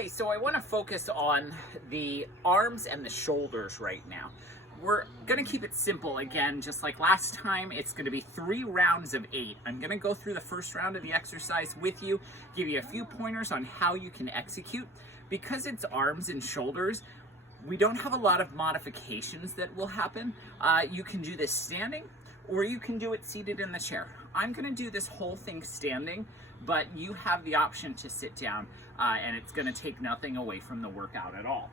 Okay, so I want to focus on the arms and the shoulders right now. We're going to keep it simple again, just like last time. It's going to be 3 rounds of 8. I'm going to go through the first round of the exercise with you, give you a few pointers on how you can execute. Because it's arms and shoulders, we don't have a lot of modifications that will happen. You can do this standing, or you can do it seated in the chair. I'm going to do this whole thing standing, but you have the option to sit down, and it's going to take nothing away from the workout at all.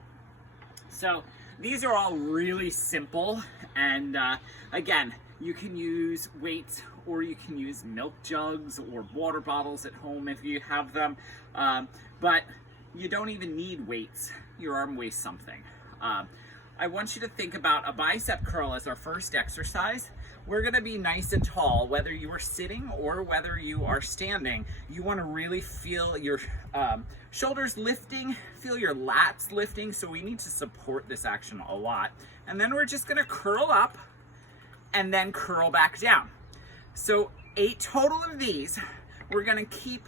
So these are all really simple, and again, you can use weights, or you can use milk jugs or water bottles at home if you have them, but you don't even need weights. Your arm weighs something. I want you to think about a bicep curl as our first exercise. We're going to be nice and tall, whether you are sitting or whether you are standing. You want to really feel your shoulders lifting, feel your lats lifting, so we need to support this action a lot. And then we're just going to curl up and then curl back down. So 8 total of these. We're going to keep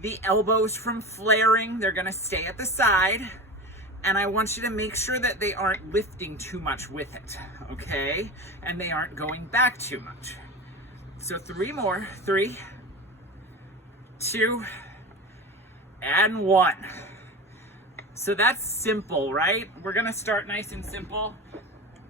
the elbows from flaring. They're going to stay at the side. And I want you to make sure that they aren't lifting too much with it, okay? And they aren't going back too much. So 3 more. 3, 2, and 1. So that's simple, right? We're gonna start nice and simple.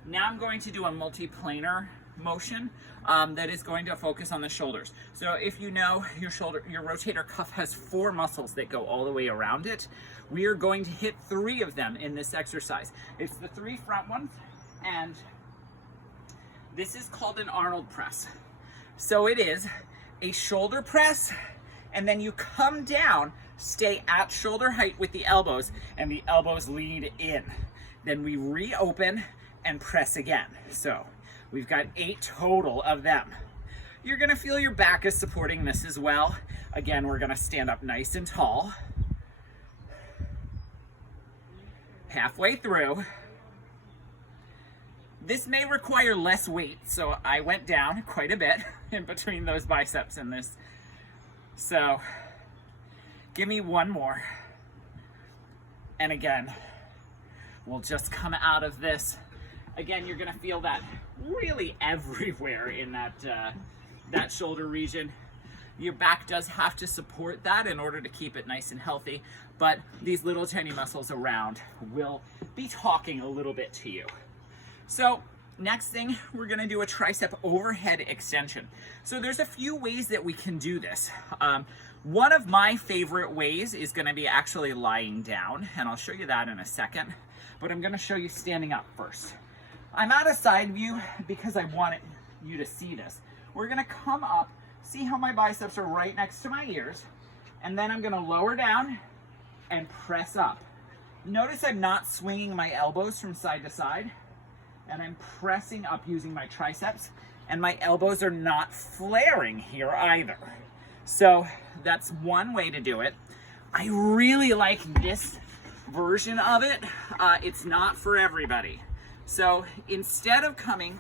Now I'm going to do a multiplanar motion that is going to focus on the shoulders. So if you know your rotator cuff has 4 muscles that go all the way around it, we are going to hit 3 of them in this exercise. It's the 3 front ones, and this is called an Arnold Press. So it is a shoulder press, and then you come down, stay at shoulder height with the elbows, and the elbows lead in. Then we reopen and press again. So we've got 8 total of them. You're gonna feel your back is supporting this as well. Again, we're gonna stand up nice and tall. Halfway through. This may require less weight, so I went down quite a bit in between those biceps and this. So give me 1 more. And again, we'll just come out of this. Again, you're gonna feel that really everywhere in that shoulder region. Your back does have to support that in order to keep it nice and healthy, but these little tiny muscles around will be talking a little bit to you. So next thing, we're gonna do a tricep overhead extension. So there's a few ways that we can do this. One of my favorite ways is gonna be actually lying down, and I'll show you that in a second, but I'm gonna show you standing up first. I'm at a side view because I wanted you to see this. We're gonna come up, see how my biceps are right next to my ears, and then I'm gonna lower down and press up. Notice I'm not swinging my elbows from side to side, and I'm pressing up using my triceps, and my elbows are not flaring here either. So that's one way to do it. I really like this version of it. It's not for everybody. So instead of coming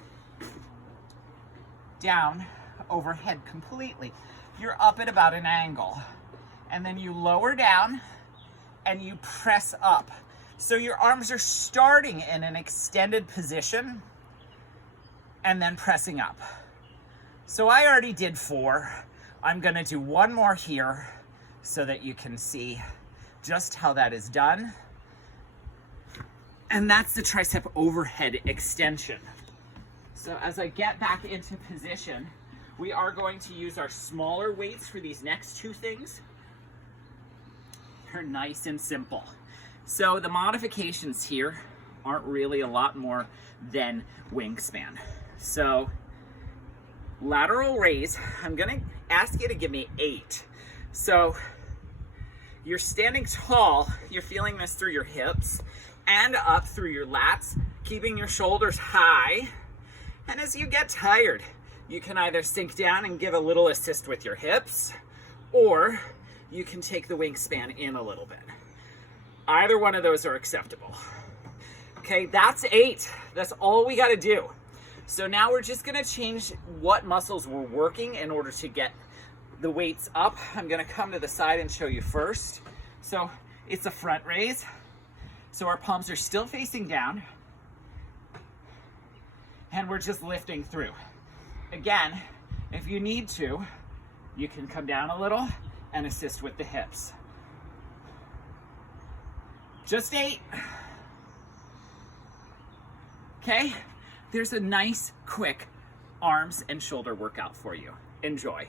down overhead completely, you're up at about an angle, and then you lower down and you press up. So your arms are starting in an extended position and then pressing up. So I already did 4. I'm gonna do 1 more here so that you can see just how that is done. And that's the tricep overhead extension. So as I get back into position, we are going to use our smaller weights for these next 2 things. They're nice and simple. So the modifications here aren't really a lot more than wingspan. So lateral raise, I'm gonna ask you to give me 8. So you're standing tall, you're feeling this through your hips and up through your lats, keeping your shoulders high. And as you get tired, you can either sink down and give a little assist with your hips, or you can take the wingspan in a little bit. Either one of those are acceptable. Okay, that's 8. That's all we gotta do. So now we're just gonna change what muscles we're working in order to get the weights up. I'm gonna come to the side and show you first. So It's a front raise. So our palms are still facing down. And we're just lifting through. Again, if you need to, you can come down a little and assist with the hips. Just 8. Okay, there's a nice, quick arms and shoulder workout for you. Enjoy.